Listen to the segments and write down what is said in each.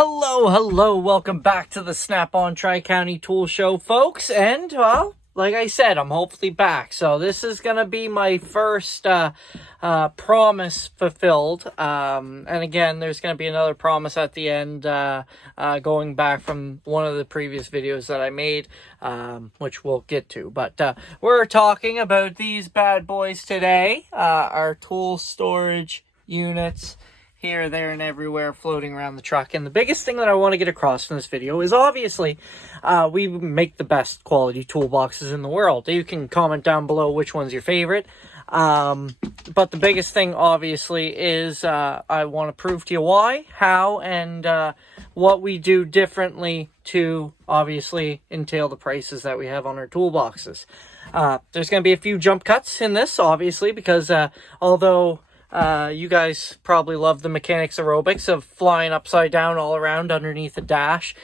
Hello, welcome back to the Snap-on Tri-County Tool Show, folks, and, well, like I said, I'm hopefully back, so this is gonna be my first, promise fulfilled, and again, there's gonna be another promise at the end, going back from one of the previous videos that I made, which we'll get to, but, we're talking about these bad boys today, our tool storage units, here, there, and everywhere, floating around the truck. And the biggest thing that I want to get across from this video is obviously we make the best quality toolboxes in the world. You can comment down below which one's your favorite. But the biggest thing obviously is I want to prove to you why, how, and what we do differently to obviously entail the prices that we have on our toolboxes. There's going to be a few jump cuts in this, obviously, because although you guys probably love the mechanics aerobics of flying upside down all around underneath the dash.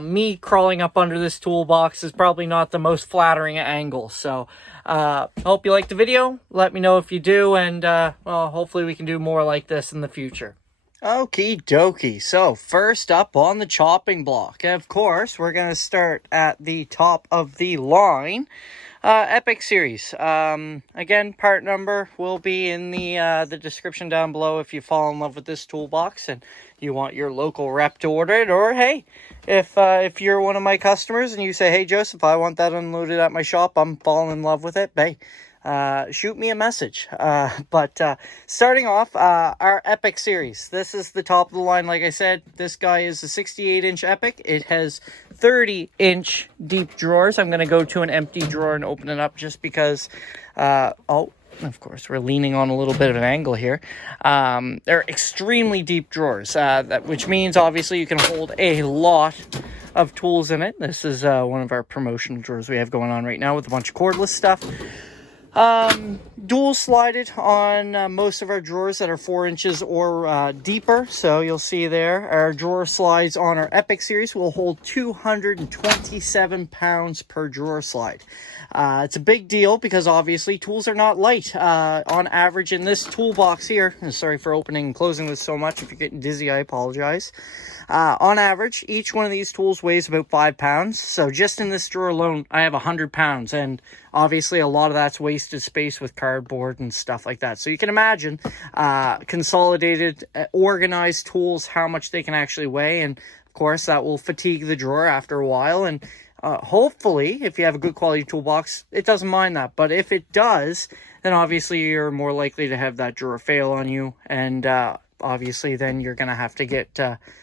Me crawling up under this toolbox is probably not the most flattering angle. So, hope you like the video. Let me know if you do. And, well, hopefully we can do more like this in the future. Okie dokie. So, first up on the chopping block. Of course, we're going to start at the top of the line. Epiq series. Again, part number will be in the description down below if you fall in love with this toolbox and you want your local rep to order it. Or hey, if you're one of my customers and you say, hey Joseph, I want that unloaded at my shop, I'm falling in love with it, hey, shoot me a message. But starting off, our Epiq series. This is the top of the line. Like I said, this guy is a 68-inch Epiq. It has 30-inch deep drawers. I'm going to go to an empty drawer and open it up just because, oh, of course, we're leaning on a little bit of an angle here. They're extremely deep drawers, which means obviously you can hold a lot of tools in it. This is one of our promotional drawers we have going on right now with a bunch of cordless stuff. Dual slided on most of our drawers that are 4 inches or deeper. So you'll see there, our drawer slides on our Epiq series will hold 227 pounds per drawer slide. It's a big deal because obviously tools are not light. On average in this toolbox here, and sorry for opening and closing this so much. If you're getting dizzy, I apologize. On average, each one of these tools weighs about 5 pounds. So just in this drawer alone, I have 100 pounds. And obviously a lot of that's wasted space with cardboard and stuff like that. So you can imagine consolidated, organized tools, how much they can actually weigh. And of course, that will fatigue the drawer after a while. And hopefully, if you have a good quality toolbox, it doesn't mind that. But if it does, then obviously you're more likely to have that drawer fail on you. And obviously then you're going to have to get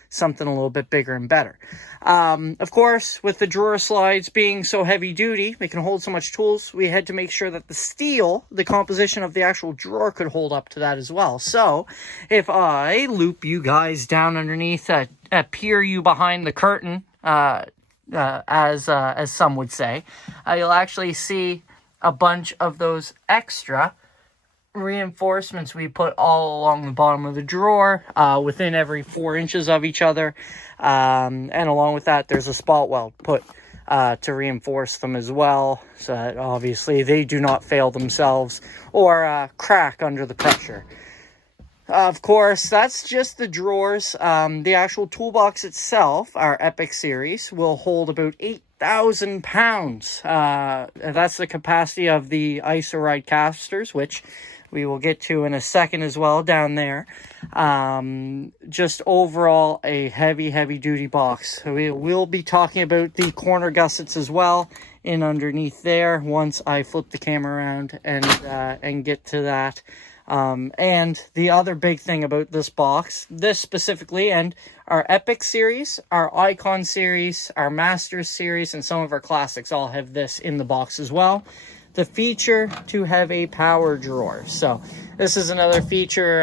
something a little bit bigger and better. Of course, with the drawer slides being so heavy duty, they can hold so much tools, we had to make sure that the steel, the composition of the actual drawer, could hold up to that as well. So if I loop you guys down underneath, peer you behind the curtain, as some would say, you'll actually see a bunch of those extra reinforcements we put all along the bottom of the drawer, within every 4 inches of each other, and along with that there's a spot weld put to reinforce them as well, so that obviously they do not fail themselves or crack under the pressure. Of course, that's just the drawers. The actual toolbox itself, our Epiq series, will hold about 8,000 pounds. That's the capacity of the iso-ride casters, which we will get to in a second as well down there. Just overall a heavy duty box. We will be talking about the corner gussets as well in underneath there once I flip the camera around and get to that. And the other big thing about this box, this specifically, and our Epiq series, our Icon series, our Masters series, and some of our classics all have this in the box as well. The feature to have a power drawer. So this is another feature,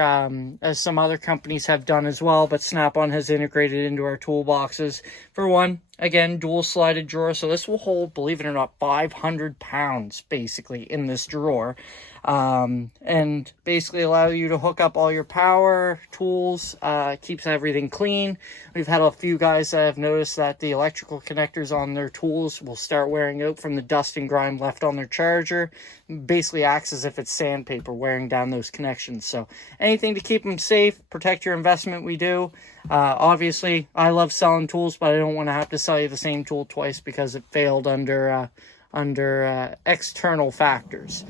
as some other companies have done as well, but Snap-on has integrated into our toolboxes. For one, again, dual slided drawer. So this will hold, believe it or not, 500 pounds basically in this drawer. And basically allow you to hook up all your power tools, keeps everything clean. We've had a few guys that have noticed that the electrical connectors on their tools will start wearing out from the dust and grime left on their charger. Basically acts as if it's sandpaper wearing down those connections. So anything to keep them safe, protect your investment, we do. Obviously, I love selling tools, but I don't want to have to sell you the same tool twice because it failed under external factors.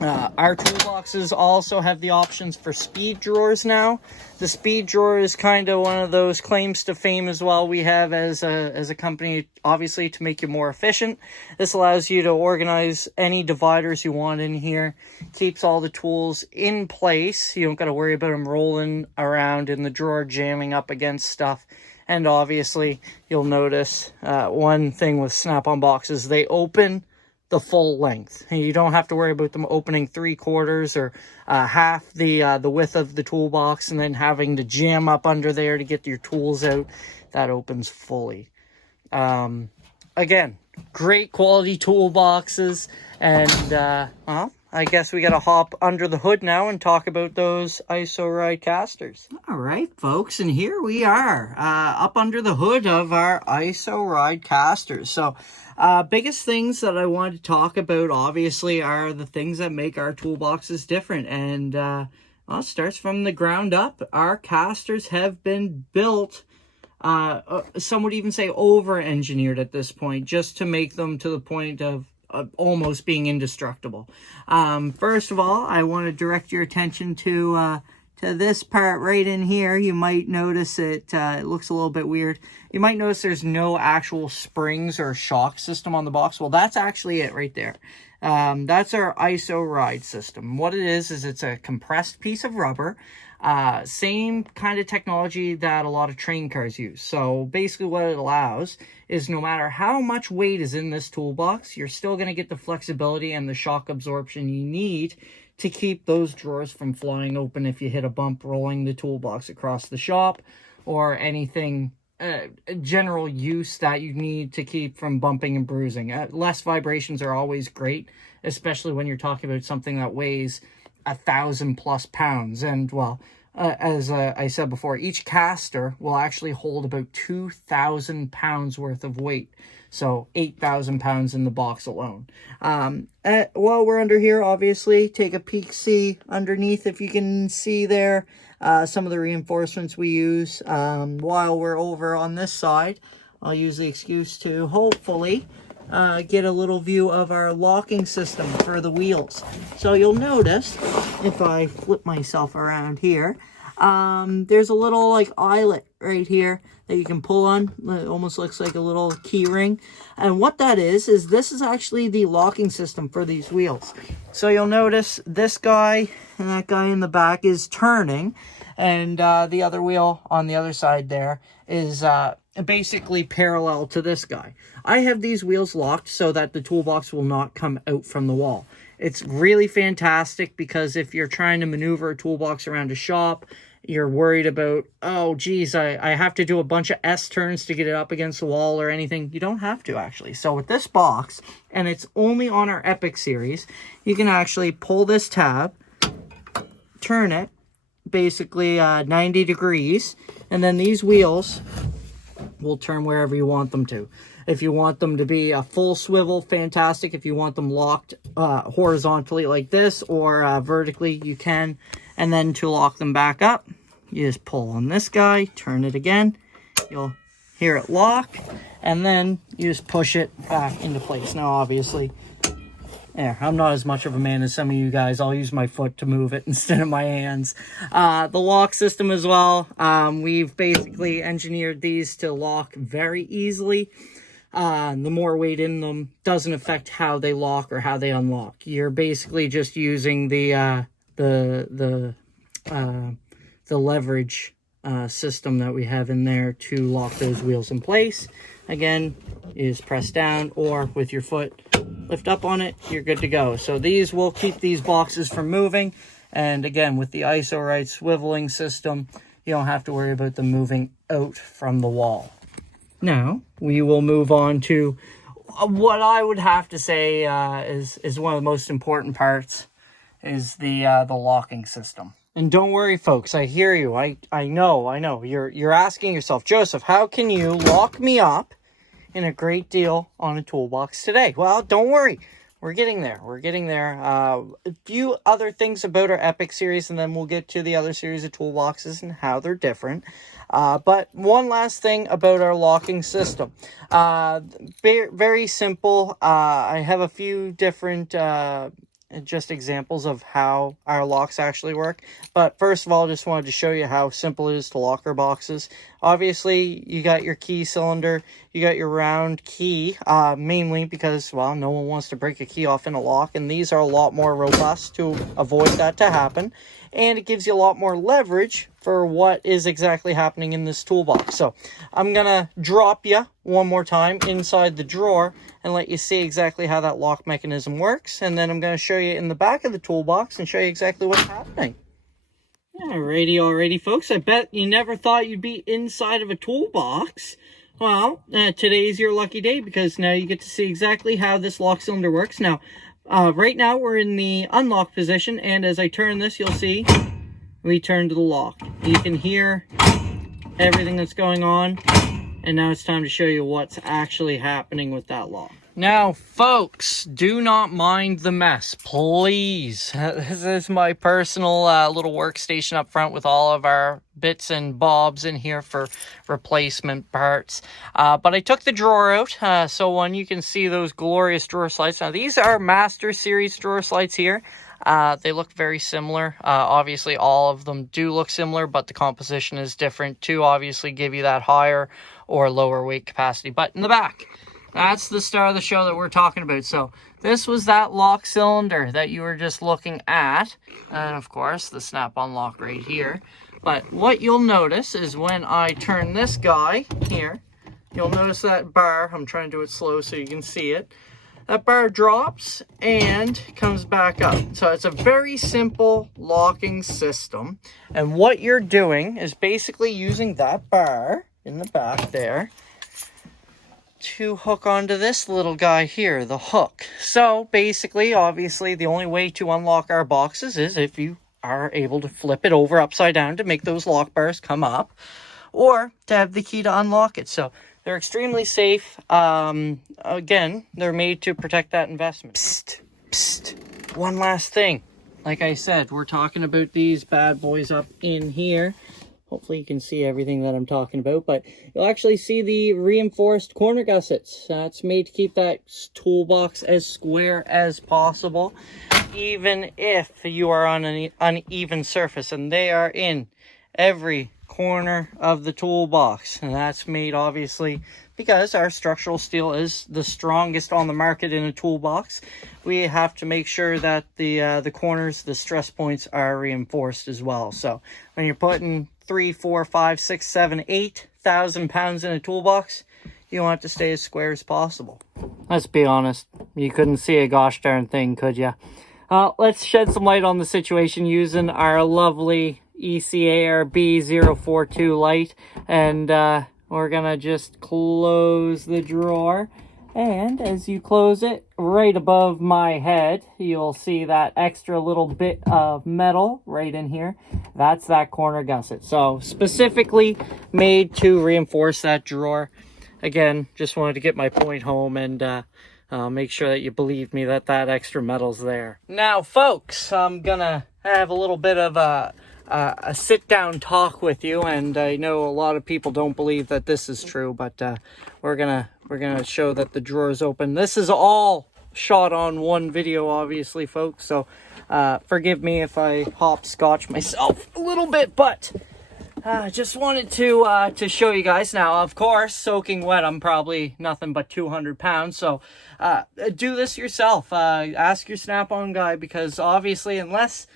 Our toolboxes also have the options for speed drawers now. The speed drawer is kind of one of those claims to fame as well we have as a company, obviously, to make you more efficient. This allows you to organize any dividers you want in here, keeps all the tools in place. You don't got to worry about them rolling around in the drawer, jamming up against stuff. And obviously, you'll notice one thing with Snap-on boxes, they open the full length. And you don't have to worry about them opening 3/4 or half the width of the toolbox and then having to jam up under there to get your tools out. That opens fully. Again, great quality toolboxes. And, well, I guess we got to hop under the hood now and talk about those ISO ride casters. All right, folks, and here we are up under the hood of our ISO ride casters. So, biggest things that I wanted to talk about, obviously, are the things that make our toolboxes different. And, well, it starts from the ground up. Our casters have been built, some would even say over-engineered at this point, just to make them to the point of almost being indestructible. First of all, I want to direct your attention to this part right in here. You might notice it looks a little bit weird. You might notice there's no actual springs or shock system on the box. Well, that's actually it right there. That's our ISO ride system. What it is it's a compressed piece of rubber. Same kind of technology that a lot of train cars use. So basically what it allows is no matter how much weight is in this toolbox, you're still going to get the flexibility and the shock absorption you need to keep those drawers from flying open if you hit a bump rolling the toolbox across the shop, or anything general use that you need to keep from bumping and bruising. Less vibrations are always great, especially when you're talking about something that weighs 1,000+ pounds. And, well, as I said before, each caster will actually hold about 2,000 pounds worth of weight. So 8,000 pounds in the box alone. While we're under here, obviously, take a peek, see underneath if you can see there some of the reinforcements we use. While we're over on this side, I'll use the excuse to hopefully get a little view of our locking system for the wheels. So you'll notice, if I flip myself around here, there's a little like eyelet right here that you can pull on. It almost looks like a little key ring. And what that is this is actually the locking system for these wheels. So you'll notice this guy and that guy in the back is turning, and the other wheel on the other side there is basically parallel to this guy. I have these wheels locked so that the toolbox will not come out from the wall. It's really fantastic because if you're trying to maneuver a toolbox around a shop, you're worried about, oh, geez, I have to do a bunch of S-turns to get it up against the wall or anything. You don't have to, actually. So with this box, and it's only on our Epiq series, you can actually pull this tab, turn it, basically 90 degrees, and then these wheels will turn wherever you want them to. If you want them to be a full swivel, fantastic. If you want them locked horizontally like this or vertically, you can. And then to lock them back up, you just pull on this guy, turn it again. You'll hear it lock, and then you just push it back into place. Now, obviously, I'm not as much of a man as some of you guys. I'll use my foot to move it instead of my hands. The lock system as well. We've basically engineered these to lock very easily. The more weight in them doesn't affect how they lock or how they unlock. You're basically just using the leverage system that we have in there to lock those wheels in place. Again, is press down, or with your foot lift up on it, you're good to go. So these will keep these boxes from moving. And again, with the ISO ride swiveling system, you don't have to worry about them moving out from the wall. Now, we will move on to what I would have to say is one of the most important parts, is the locking system. And don't worry, folks, I hear you. I know. You're asking yourself, Joseph, how can you lock me up in a great deal on a toolbox today? Well, don't worry. we're getting there. We're getting there. A few other things about our Epiq series, and then we'll get to the other series of toolboxes and how they're different. But one last thing about our locking system. Very simple. I have a few different just examples of how our locks actually work. But first of all, just wanted to show you how simple it is to lock our boxes. Obviously, you got your key cylinder, you got your round key, mainly because, well, no one wants to break a key off in a lock, and these are a lot more robust to avoid that to happen. And it gives you a lot more leverage for what is exactly happening in this toolbox. So I'm going to drop you one more time inside the drawer and let you see exactly how that lock mechanism works. And then I'm going to show you in the back of the toolbox and show you exactly what's happening. Alrighty, folks. I bet you never thought you'd be inside of a toolbox. Well, today's your lucky day because now you get to see exactly how this lock cylinder works. Now, right now we're in the unlock position, and as I turn this, you'll see we turn to the lock. You can hear everything that's going on, and now it's time to show you what's actually happening with that lock. Now, folks, do not mind the mess, please. This is my personal little workstation up front with all of our bits and bobs in here for replacement parts. But I took the drawer out, so one, you can see those glorious drawer slides. Now, these are Master Series drawer slides here. They look very similar. Obviously, all of them do look similar, but the composition is different to obviously give you that higher or lower weight capacity. But in the back, that's the star of the show that we're talking about. So this was that lock cylinder that you were just looking at. And of course, the snap-on lock right here. But what you'll notice is when I turn this guy here, you'll notice that bar, I'm trying to do it slow so you can see it. That bar drops and comes back up. So it's a very simple locking system. And what you're doing is basically using that bar in the back there to hook onto this little guy here, the hook. So basically, obviously, the only way to unlock our boxes is if you are able to flip it over upside down to make those lock bars come up, or to have the key to unlock it. So they're extremely safe. Again, they're made to protect that investment. Psst, psst. One last thing. Like I said, we're talking about these bad boys up in here. Hopefully you can see everything that I'm talking about, but you'll actually see the reinforced corner gussets. It's made to keep that toolbox as square as possible, even if you are on an uneven surface, and they are in every corner of the toolbox. And that's made obviously because our structural steel is the strongest on the market in a toolbox. We have to make sure that the corners, the stress points are reinforced as well. So when you're putting 3, 4, 5, 6, 7, 8,000 pounds in a toolbox, you want it to stay as square as possible. Let's be honest, you couldn't see a gosh darn thing, could ya? Let's shed some light on the situation using our lovely ECARB 042 light, and we're gonna just close the drawer. And as you close it, right above my head, you'll see that extra little bit of metal right in here. That's that corner gusset. So specifically made to reinforce that drawer. Again, just wanted to get my point home and make sure that you believe me that that extra metal's there. Now, folks, I'm gonna have a little bit of a sit-down talk with you, and I know a lot of people don't believe that this is true, but we're gonna show that the drawer is open. This is all shot on one video, obviously, folks, so forgive me if I hopscotch myself a little bit, but just wanted to show you guys. Now, of course, soaking wet, I'm probably nothing but 200 pounds, so do this yourself. Ask your snap-on guy, because obviously, unless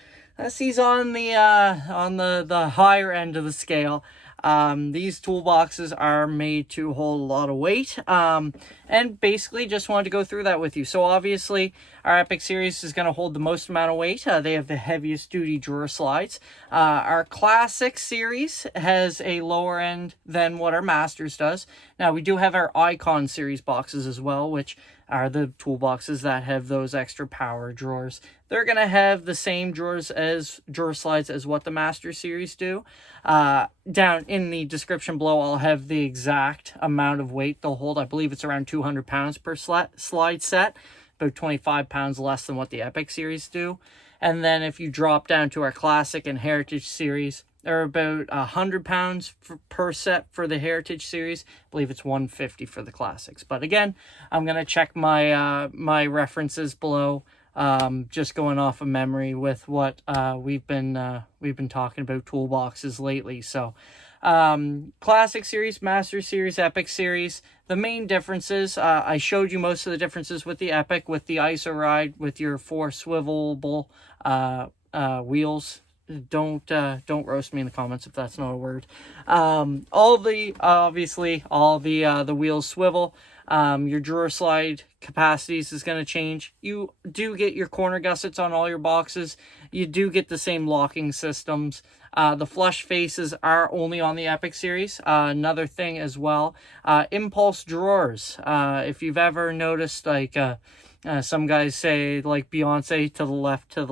he's on the higher end of the scale, these toolboxes are made to hold a lot of weight, and basically just wanted to go through that with you. So obviously our Epiq series is going to hold the most amount of weight. They have the heaviest duty drawer slides. Our classic series has a lower end than what our Masters does. Now we do have our Icon series boxes as well, which are the toolboxes that have those extra power drawers. They're going to have the same drawer slides as what the Master Series do. Down in the description below, I'll have the exact amount of weight they'll hold. I believe it's around 200 pounds per slide set. about 25 pounds less than what the Epiq series do. And then if you drop down to our Classic and Heritage series, they're about 100 pounds per set for the Heritage series. I believe it's 150 for the Classics. But again, I'm going to check my my references below, just going off of memory with what we've been talking about toolboxes lately. So Classic series, Master series, Epiq series. The main differences, I showed you most of the differences with the Epiq, with the ISO ride, with your 4 swivelable wheels. Don't roast me in the comments if that's not a word. Obviously all the wheels swivel. Your drawer slide capacities is going to change. You do get your corner gussets on all your boxes. You do get the same locking systems. The flush faces are only on the Epiq series. Another thing as well, impulse drawers. If you've ever noticed, like some guys say, like Beyonce, to the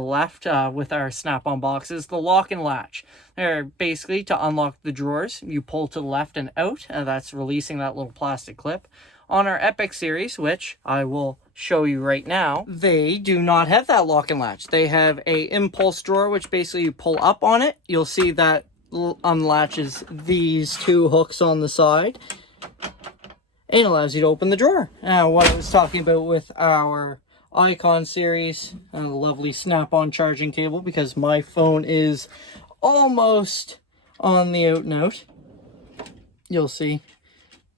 left, with our snap-on boxes, the lock and latch. They're basically to unlock the drawers. You pull to the left and out, and that's releasing that little plastic clip. On our Epiq series, which I will show you right now, they do not have that lock and latch. They have a impulse drawer, which basically you pull up on it. You'll see that unlatches these 2 hooks on the side and allows you to open the drawer. Now, what I was talking about with our Icon series, a lovely snap-on charging cable, because my phone is almost on the out and out. You'll see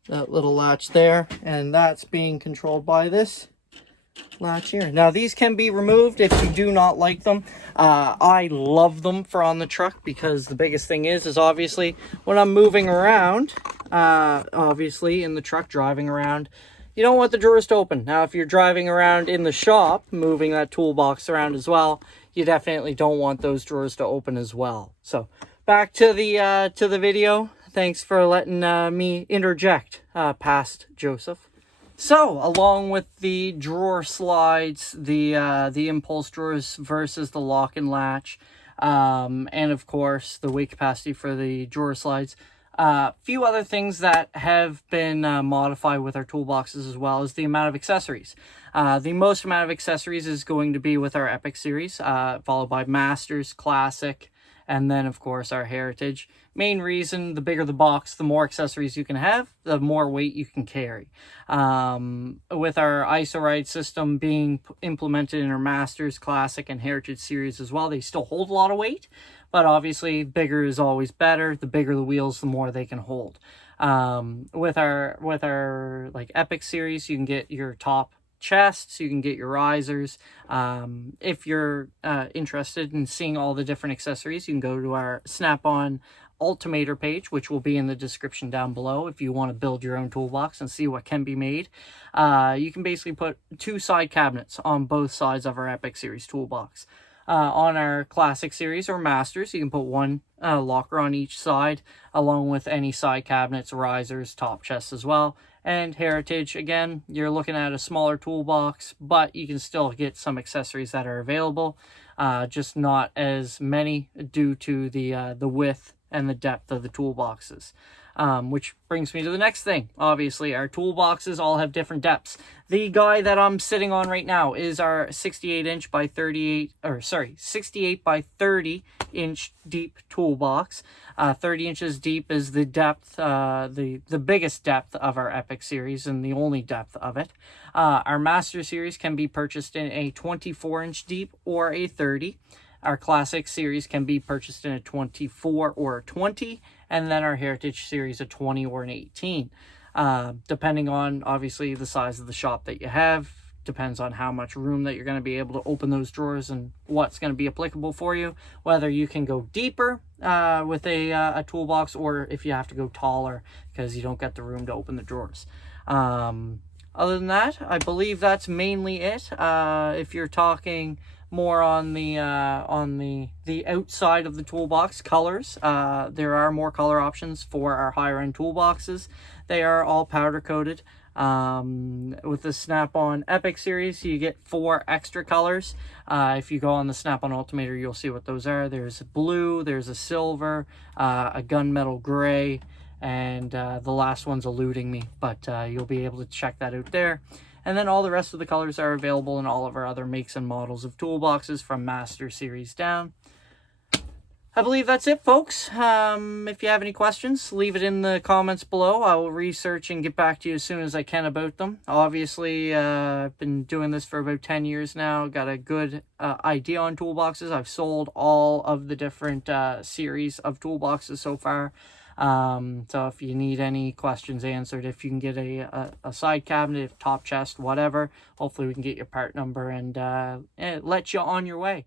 that little latch there, and that's being controlled by this latch here. Now, these can be removed if you do not like them. I love them for on the truck, because the biggest thing is obviously when I'm moving around, obviously in the truck driving around, you don't want the drawers to open. Now, if you're driving around in the shop, moving that toolbox around as well, you definitely don't want those drawers to open as well. So back to the video. Thanks for letting me interject past Joseph. So, along with the drawer slides, the impulse drawers versus the lock and latch, and of course the weight capacity for the drawer slides, a few other things that have been modified with our toolboxes as well is the amount of accessories. The most amount of accessories is going to be with our Epiq series, followed by Masters, Classic, and then of course our Heritage. Main reason, the bigger the box, the more accessories you can have, the more weight you can carry. With our ISO ride system being implemented in our Masters, Classic, and Heritage series as well, they still hold a lot of weight, but obviously bigger is always better. The bigger the wheels, the more they can hold. With our like Epiq series, you can get your top chests, you can get your risers. If you're interested in seeing all the different accessories, you can go to our Snap-on Ultimator page, which will be in the description down below if you want to build your own toolbox and see what can be made. You can basically put 2 side cabinets on both sides of our Epiq series toolbox. On our Classic series or Masters, you can put 1 locker on each side, along with any side cabinets, risers, top chests as well. And Heritage, again, you're looking at a smaller toolbox, but you can still get some accessories that are available, just not as many due to the width and the depth of the toolboxes. Which brings me to the next thing. Obviously, our toolboxes all have different depths. The guy that I'm sitting on right now is our 68 by 30 inch deep toolbox. 30 inches deep is the depth, the biggest depth of our Epiq series and the only depth of it. Our Master series can be purchased in a 24-inch deep or a 30. Our Classic series can be purchased in a 24 or a 20, and then our Heritage series a 20 or an 18. Depending on, obviously, the size of the shop that you have, depends on how much room that you're going to be able to open those drawers and what's going to be applicable for you, whether you can go deeper with a toolbox, or if you have to go taller because you don't get the room to open the drawers. Other than that, I believe that's mainly it. If you're talking more on the outside of the toolbox, colors, there are more color options for our higher end toolboxes. They are all powder coated. With the Snap-on Epiq series, you get 4 extra colors. If you go on the Snap-on Ultimator, you'll see what those are. There's a blue, there's a silver, a gunmetal gray, and the last one's eluding me, but you'll be able to check that out there. And then all the rest of the colors are available in all of our other makes and models of toolboxes from Master Series down. I believe that's it, folks. If you have any questions, leave it in the comments below. I will research and get back to you as soon as I can about them. Obviously, I've been doing this for about 10 years now. Got a good idea on toolboxes. I've sold all of the different series of toolboxes so far. So if you need any questions answered, if you can get a side cabinet, top chest, whatever, hopefully we can get your part number and let you on your way.